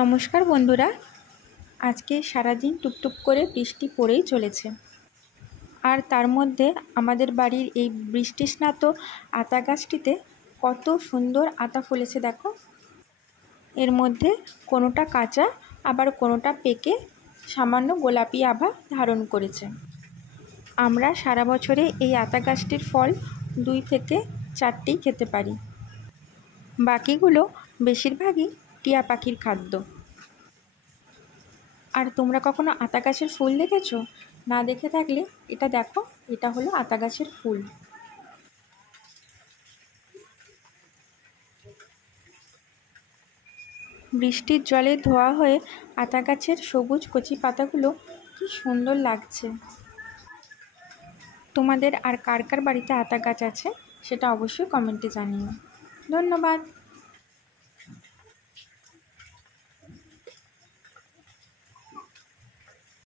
নমস্কার বন্ধুরা, আজকে সারাদিন টুপটুপ করে বৃষ্টি পড়েই চলেছে। আর তার মধ্যে আমাদের বাড়ির এই বৃষ্টিস্নাত আতা গাছটিতে কত সুন্দর আতা ফলেছে দেখো। এর মধ্যে কোনোটা কাঁচা আবার কোনোটা পেকে সামান্য গোলাপি আভা ধারণ করেছে। আমরা সারা বছরে এই আতা গাছটির ফল 2 থেকে 4টি খেতে পারি, বাকিগুলো বেশিরভাগই টিয়া পাখির খাদ্য। আর তোমরা কখনো আতা গাছের ফুল দেখেছো? না দেখে থাকলে এটা দেখো, এটা হলো আতা গাছের ফুল। বৃষ্টির জলে ধোয়া হয়ে আতা গাছের সবুজ কচি পাতাগুলো কি সুন্দর লাগছে। তোমাদের আর কার কার বাড়িতে আতা গাছ আছে সেটা অবশ্যই কমেন্টে জানিও। ধন্যবাদ।